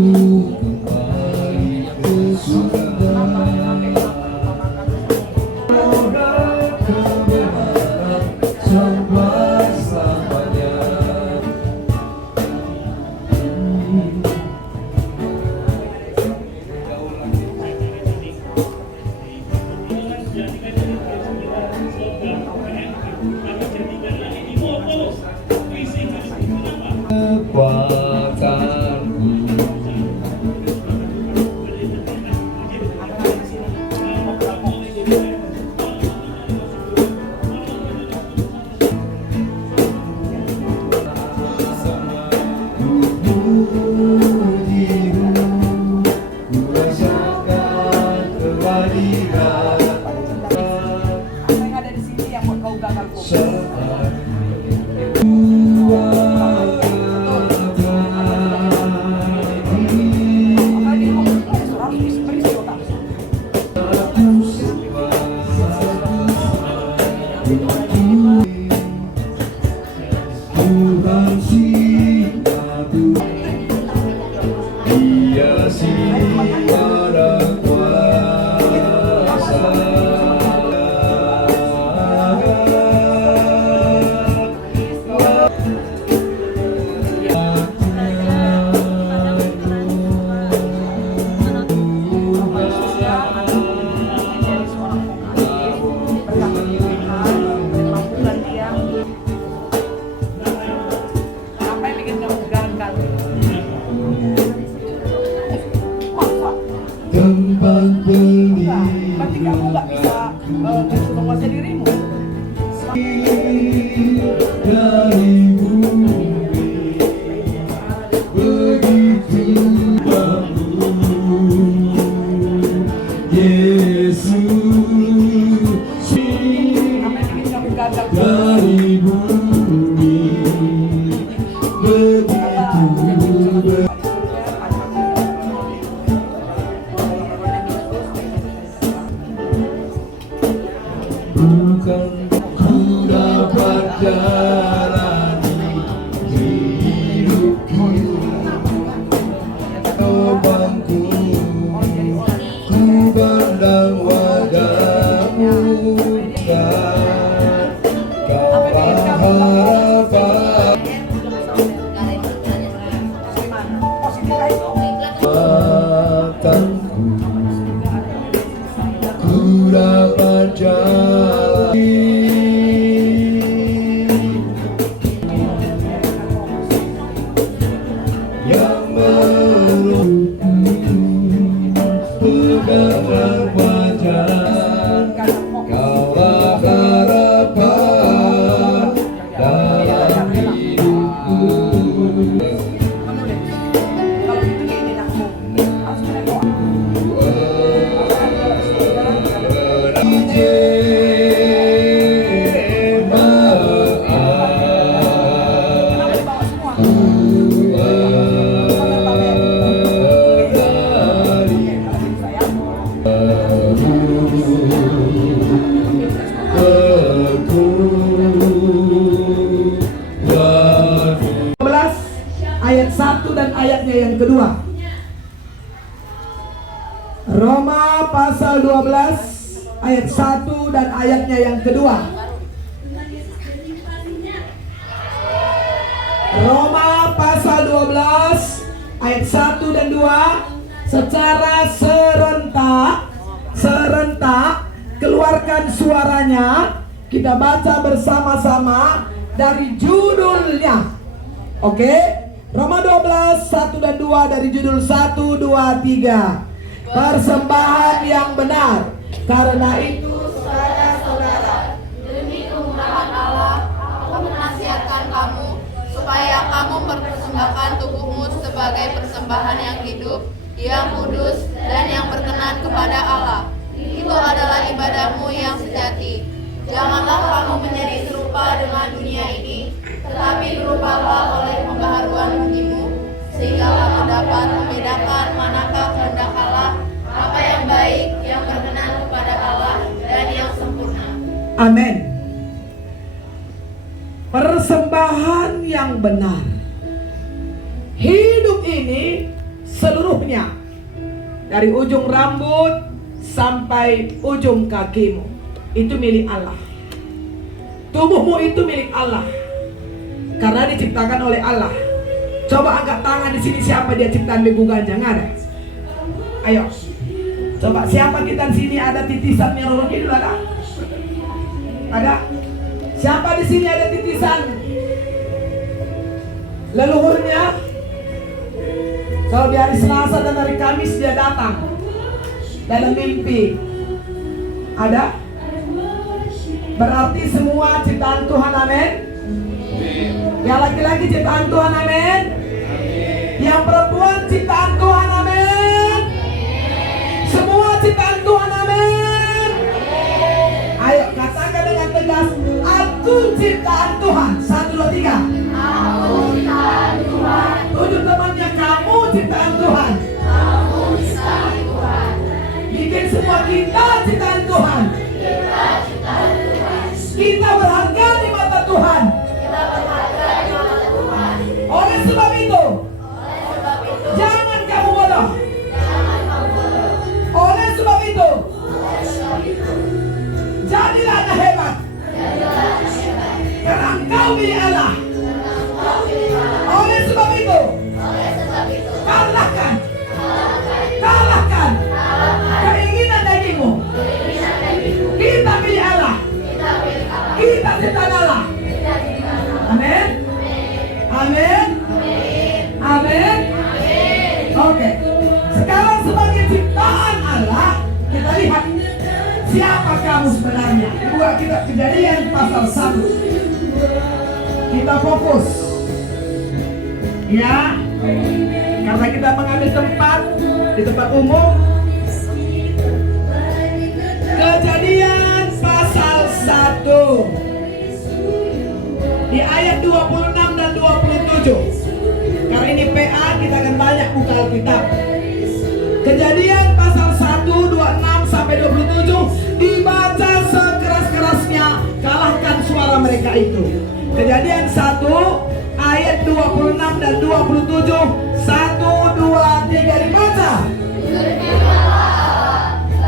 kembali ke surga. Orang kebenaran sampai selamanya. Tempat berlindung dari bumi begitu bagus, Yesus dari bumi begitu bagus. Bukan ku dapat jalani hidupku, Tuhanku, ku pandang wajahmu, Kaulah harapan mataku, ku dapat jalani yang pegangan wajah, Kaulah harapan dalam hidupku. Ayat 1 dan ayatnya yang kedua. Roma pasal 12 ayat 1 dan ayatnya yang kedua. Roma pasal 12 ayat 1 dan 2 secara serentak keluarkan suaranya. Kita baca bersama-sama dari judulnya. Oke? Roma 12, 1 dan 2 dari judul 1, 2, 3. Persembahan yang benar. Karena itu saudara-saudara, demi kemurahan Allah, aku menasihatkan kamu supaya kamu mempersembahkan tubuhmu sebagai persembahan yang hidup, yang kudus, dan yang berkenan kepada Allah. Itu adalah ibadahmu yang sejati. Janganlah kamu menjadi serupa dengan dunia ini, tetapi berubahlah oleh pembaharuan hatimu, sehingga kamu dapat membedakan manakah kehendak Allah, apa yang baik, yang berkenan kepada Allah, dan yang sempurna. amin. Persembahan yang benar. Hidup ini seluruhnya, dari ujung rambut sampai ujung kakimu, itu milik Allah. Tubuhmu itu milik Allah, karena diciptakan oleh Allah. Coba angkat tangan di sini, siapa dia ciptaan begu ganja? Nggak ada. Ayo, coba siapa kita di sini ada titisan Nurul Kidul? Ada? Ada? Siapa di sini ada titisan leluhurnya? Kalau di hari Selasa dan hari Kamis dia datang dalam mimpi. Ada? Berarti semua ciptaan Tuhan, amin. Yang laki-laki ciptaan Tuhan, amin. Yang perempuan ciptaan Tuhan, amin. Semua ciptaan Tuhan, amin. Ayo katakan dengan tegas, aku ciptaan Tuhan. 1, 2, 3. Aku ciptaan Tuhan. Tunjuk temannya, kamu ciptaan Tuhan. Kamu ciptaan Tuhan. Bikin semua kita ciptaan Tuhan. Kita ciptaan Tuhan. Kita berharga di mata Tuhan. Kita berharga di mata Tuhan. Oleh sebab itu, Oleh sebab itu, jangan kamu bodoh. jangan kamu bodoh. Oleh sebab itu, Oleh sebab itu, jadilah anak hebat. jadilah anak hebat. Karena engkau milik Allah. Karena engkau milik Allah. Oleh sebab itu, Oleh sebab itu, kalahkan kalahkan keinginan dagingmu. keinginan dagingmu. Kita milik Allah. Kita milik Allah. Kita ciptaan Allah. Kita ciptaan Allah. Amin. Amin. Amin. Oke. Sekarang sebagai ciptaan Allah, kita lihat siapa kamu sebenarnya. Dua, kita Kejadian pasal 1. Kita fokus. Ya. Karena kita mengambil tempat di tempat umum. Kejadian pasal 1 di ayat 26 dan 27. Karena ini PA, kita akan banyak buka Alkitab. Kejadian pasal 1, 26 sampai 27 dibaca sekeras-kerasnya, kalahkan suara mereka itu. Kejadian 1 ayat 26 dan 27. 1, 2, 3 dibaca.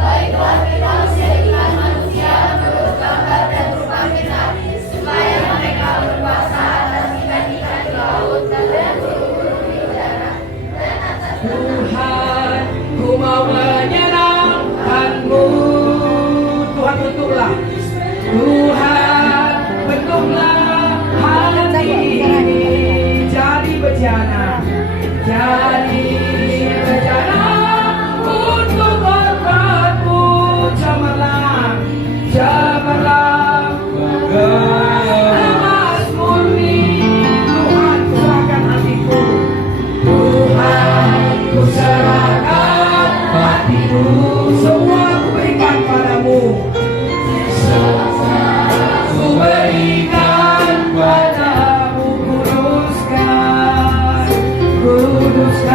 Baiklah kita menjadikan manusia menurut gambar dan rupa kita, supaya mereka berkuasa atas ikan-ikan di laut dan burung-burung di udara dan atas Tuhan, ku mau menyenangkan-Mu. Tuhan, bentuklah. Tuhan, bentuklah hati ini jadi bejana. Jadi bejana untuk berkat-Mu. Cemerlang, cemerlang, emas murni. Tuhan, serahkan hatiku. Tuhan, ku serahkan hatiku. Semua ku berikan padamu. Ku berikan padamu. Kuduskan, kuduskan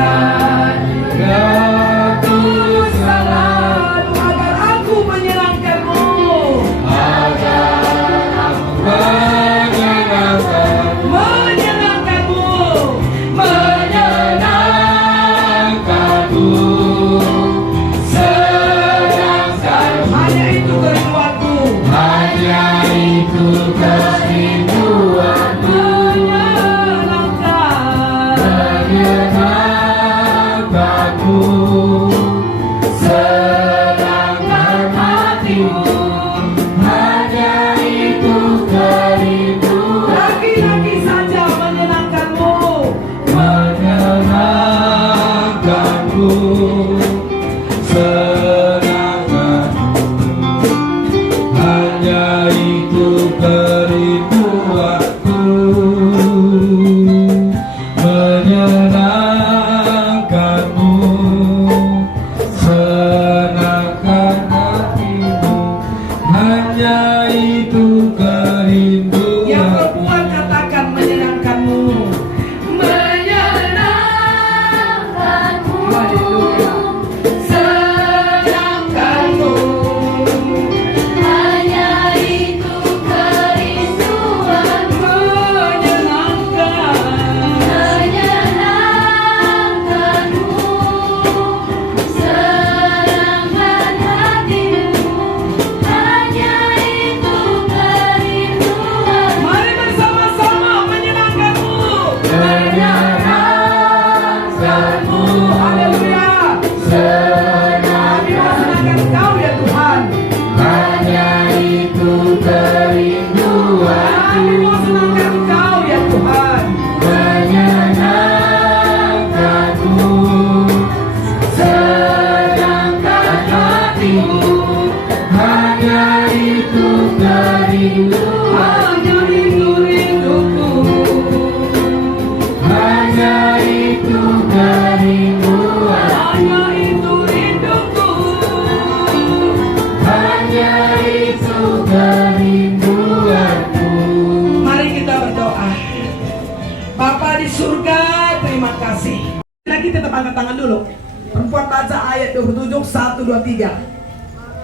Laki-laki tetap angkat tangan dulu. Perempuan baca ayat 27, 1, 2, 3.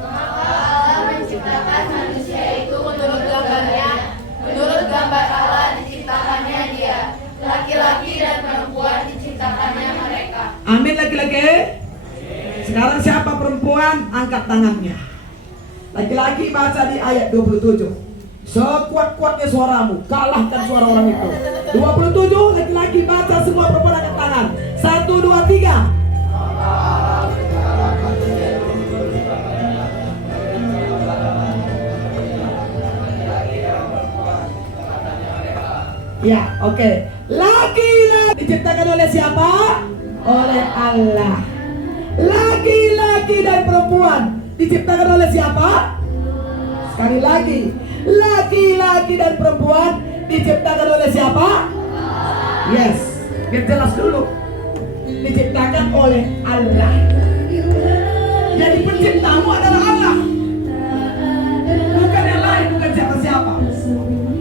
Maka Allah menciptakan manusia itu menurut gambarnya, menurut gambar Allah diciptakannya dia. Laki-laki dan perempuan diciptakannya mereka. Amin laki-laki. Sekarang siapa perempuan? Angkat tangannya. Laki-laki baca di ayat 27. Sekuat-kuatnya suaramu, kalahkan suara orang itu. 27, laki-laki baca, semua perempuan angkat tangan. 1, 2, 3. Ya, oke. Laki-laki diciptakan oleh siapa? Oleh Allah. Laki-laki dan perempuan diciptakan oleh siapa? Sekali lagi, laki-laki dan perempuan diciptakan oleh siapa? Yes, biar jelas dulu. Diciptakan oleh Allah. Jadi penciptamu adalah Allah, bukan yang lain, bukan siapa-siapa.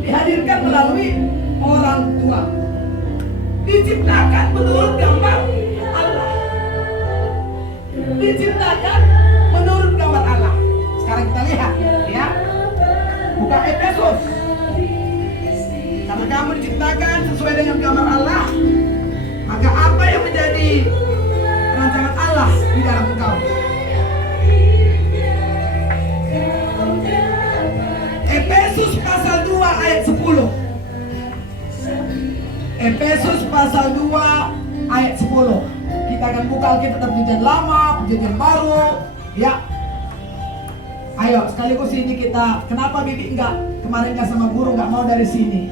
Dihadirkan melalui orang tua. Diciptakan menurut gambar Allah. Diciptakan menurut gambar Allah. Sekarang kita lihat ya. Buka Efesus. Karena kamu diciptakan sesuai dengan gambar Allah, maka apa yang menjadi rancangan Allah di dalam engkau? Efesus pasal 2 ayat 10. Efesus pasal 2 ayat 10. Kita akan buka Alkitab perjanjian lama, perjanjian baru, ya. Ayo, sekaligus ini kita, kenapa Bibi kemarin enggak sama guru, enggak mau dari sini?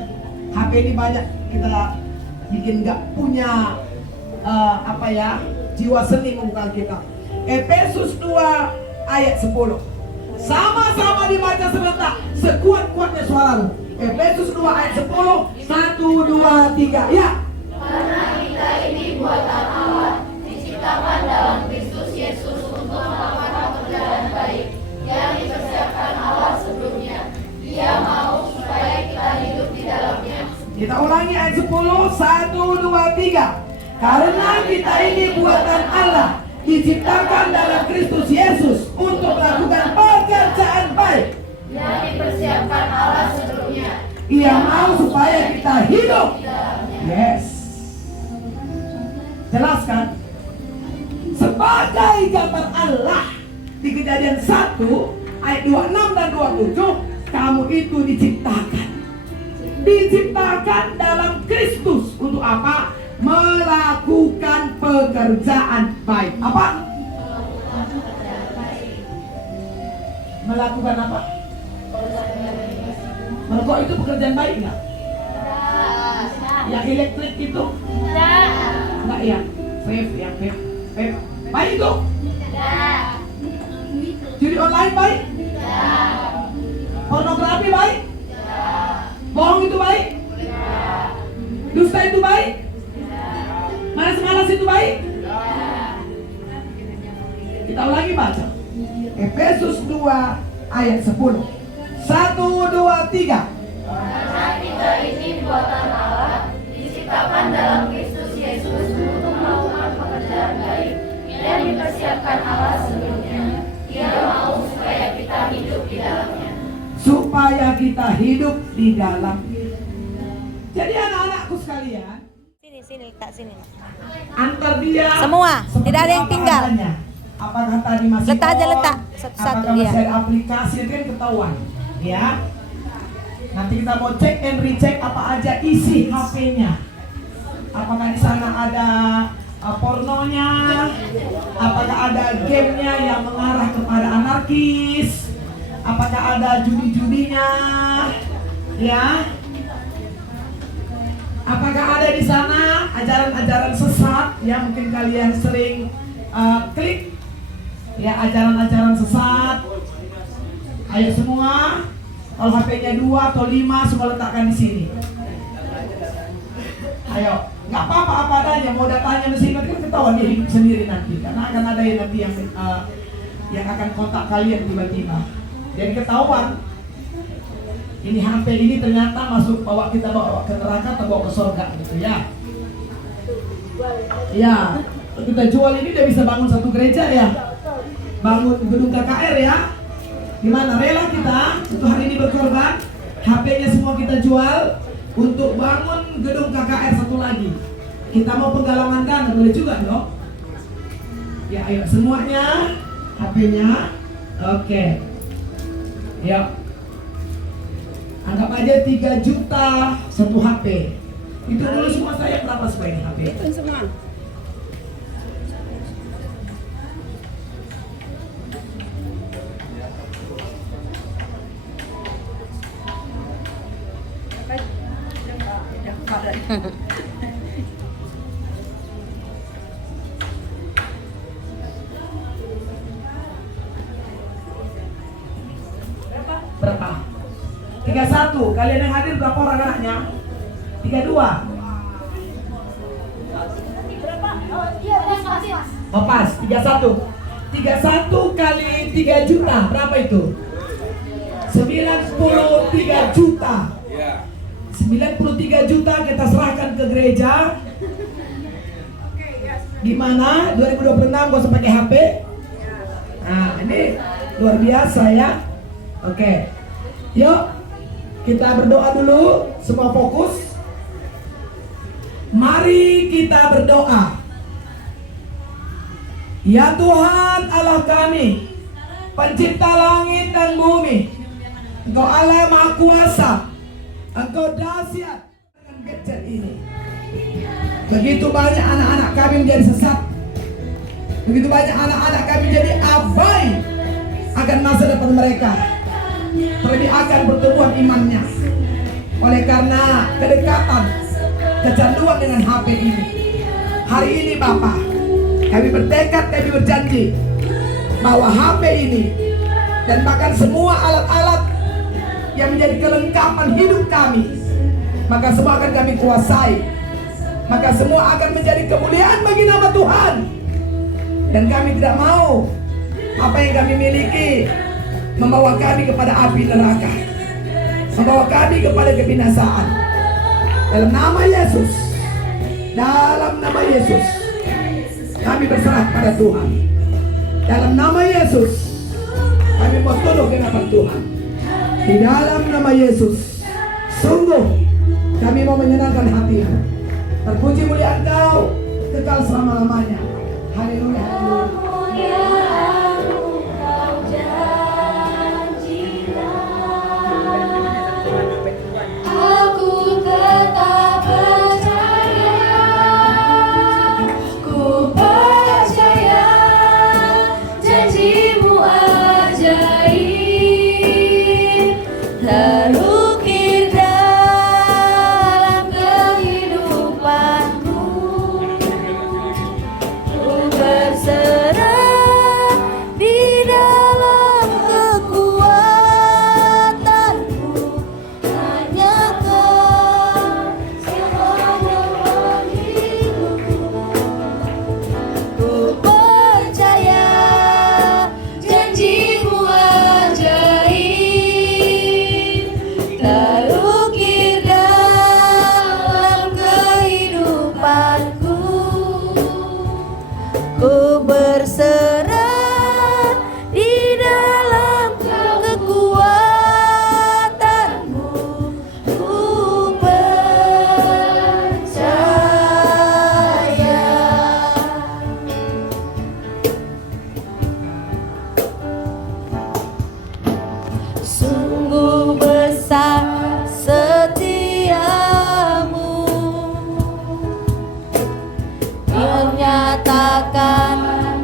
HP ini banyak kita bikin enggak punya jiwa seni membuka Alkitab. Efesus 2 ayat 10. Sama-sama dibaca serentak, sekuat-kuatnya suaramu. Efesus 2 ayat 10, 1, 2, 3, ya. Karena kita ini buatan Allah, diciptakan dalam Kristus Yesus untuk melakukan pekerjaan baik yang dipersiapkan Allah sebelumnya. Dia mau supaya kita hidup di dalamnya. Kita ulangi ayat 10, 1, 2, 3. Karena kita ini buatan Allah, diciptakan dalam Kristus Yesus untuk melakukan pekerjaan baik Yang dipersiapkan Allah sebelumnya. Ia mau supaya kita hidup. Yes. Jelaskan. Sebagai gambar Allah di Kejadian 1 ayat 26 dan 27, kamu itu diciptakan. Diciptakan dalam Kristus untuk apa? Melakukan pekerjaan baik. Apa? Melakukan apa? Merokok itu pekerjaan baik nggak? Yang elektrik itu? Enggak ya? Vape ya, vape. Baik itu? Judi online baik? Pornografi baik? Bohong itu baik? Dusta itu baik? Malas-malas itu baik? Kita ulangi baca. Efesus 2 ayat 10. 1, 2, 3. Karena kita ini buatan Allah, diciptakan dalam Kristus Yesus untuk melakukan pekerjaan baik yang dipersiapkan Allah sebelumnya. Dia mau supaya kita hidup di dalamnya. Supaya kita hidup di dalam. Jadi anak-anakku sekalian, Sini, letak sini. antar dia Semua, seperti tidak ada yang apa tinggal. adanya. Apakah tadi masih Letak aja, on? letak. Satu-satu, Apakah iya. masih ada aplikasi, itu kan ketahuan, ya. Nanti kita mau cek and recheck apa aja isi HP-nya. Apakah di sana ada pornonya? Apakah ada gamenya yang mengarah kepada anarkis? Apakah ada judi-judinya? Ya. Apakah ada di sana ajaran-ajaran sesat yang mungkin kalian sering klik? Ya, ajaran-ajaran sesat. Ayo semua, kalau HP-nya 2 atau 5 semua letakkan di sini. Ayo, nggak apa-apa apa adanya. Mau datanya mesti nanti kan ketahuan dia hidup sendiri nanti. Karena akan ada yang nanti yang akan kontak kalian tiba-tiba. Jadi ketahuan. Ini HP ini ternyata masuk bawa kita bawa ke neraka atau bawa ke surga gitu ya. Ya. Kita jual ini udah bisa bangun satu gereja ya, bangun gedung KKR ya. Gimana, rela kita untuk hari ini berkorban? HP-nya semua kita jual untuk bangun gedung KKR satu lagi. Kita mau penggalangan dana, boleh juga dong. Ya ayo semuanya, HP-nya. Oke. Yuk. Anggap aja 3 juta satu HP. Itu dulu semua saya berapa sebagai HP? Itu semua. Berapa? 31. Kalian yang hadir berapa orang anaknya? 32. Oh pas, 31. 31 kali 3 juta, berapa itu? 93 juta. 93 juta kita serahkan ke gereja. Gimana? 2026 gak usah pakai HP. Nah ini luar biasa ya. Oke. Yuk kita berdoa dulu. Semua fokus. Mari kita berdoa. Ya Tuhan Allah kami, pencipta langit dan bumi, Engkau Allah Maha Kuasa, Engkau dahsyat dengan gadget ini. Begitu banyak anak-anak kami menjadi sesat, begitu banyak anak-anak kami menjadi abai akan masa depan mereka, terlebih akan pertumbuhan imannya. Oleh karena kedekatan, kecanduan dengan HP ini, hari ini Bapak, kami bertekad, kami berjanji bahwa HP ini dan bahkan semua alat-alat yang menjadi kelengkapan hidup kami, maka semua akan kami kuasai, maka semua akan menjadi kemuliaan bagi nama Tuhan. Dan kami tidak mau apa yang kami miliki membawa kami kepada api neraka, membawa kami kepada kebinasaan. Dalam nama Yesus, dalam nama Yesus, kami berserah pada Tuhan. Dalam nama Yesus, kami mau tunduk dengan Tuhan. Di dalam nama Yesus, sungguh kami mau menyenangkan hati-Mu. Terpuji mulia Engkau kekal selama-lamanya. Haleluya. Aku tetap percaya, ku percaya janji-Mu ajaib, terukir dalam kehidupanku. Ku berserah di dalam kekuatanmu, hanya Kau sepanjang hidupku. Ku percaya janji-Mu ajaib, terukir dalam kehidupanku. Ku berserah di dalam kekuatanmu. Ku percaya. Sungguh besar setiamu, Kau nyatakan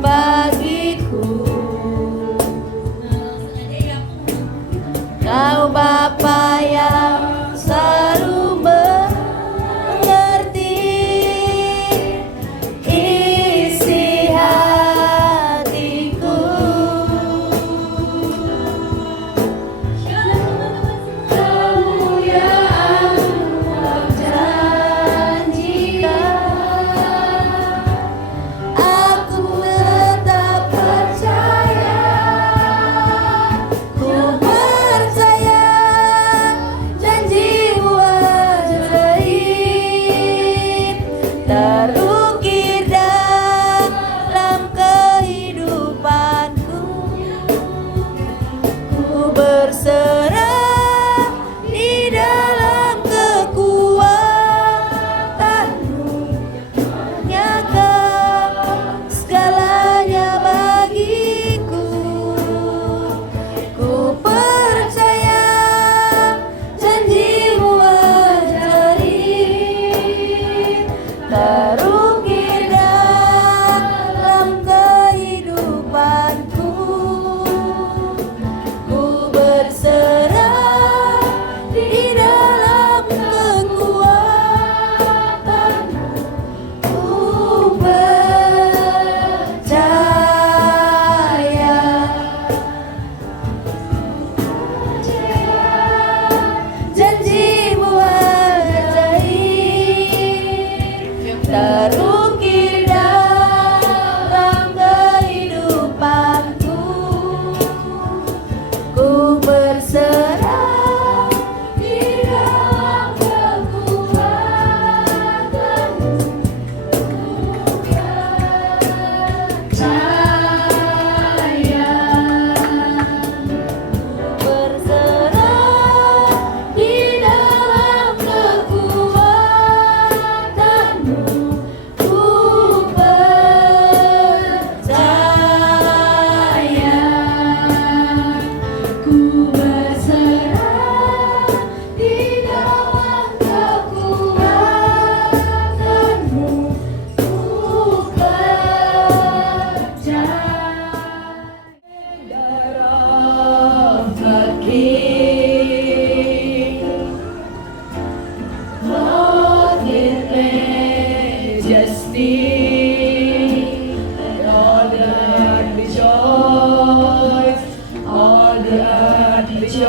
Let all the earth rejoice. All the earth rejoice.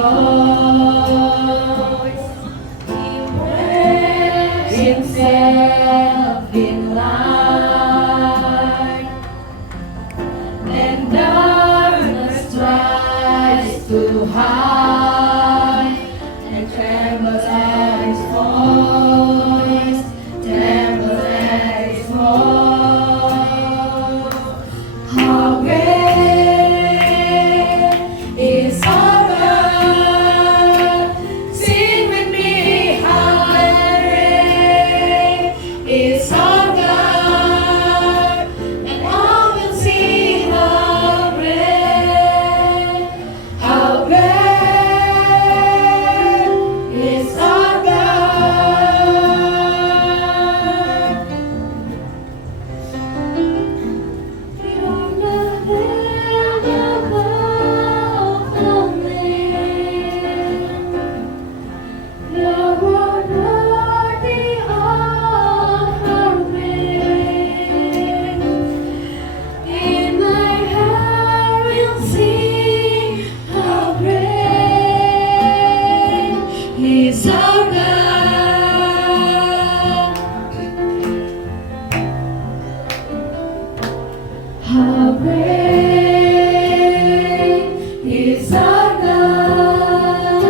Himself in light, and darkness tries to hide, and trembles at His voice, trembles at His voice. How great is our God! Sing with me, how great is our God, and all will see how great is our God. From the land above the land, Lord, worthy of our praise. In my heart will sing how great is our God. How great is our God.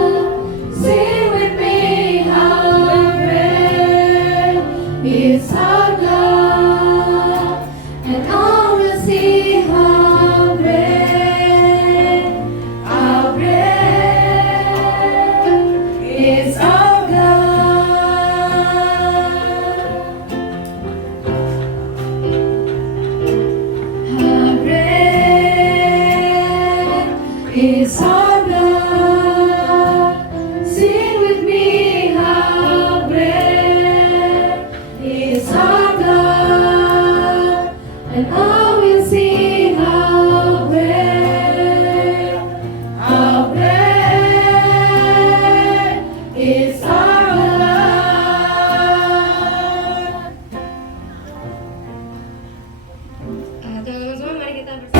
Sing with me, how great is our God, and all will see how great is our God. How great is our God. Sing with me, how great is our God, and all will see how great is our God. Teman-teman semua, mari kita bersama.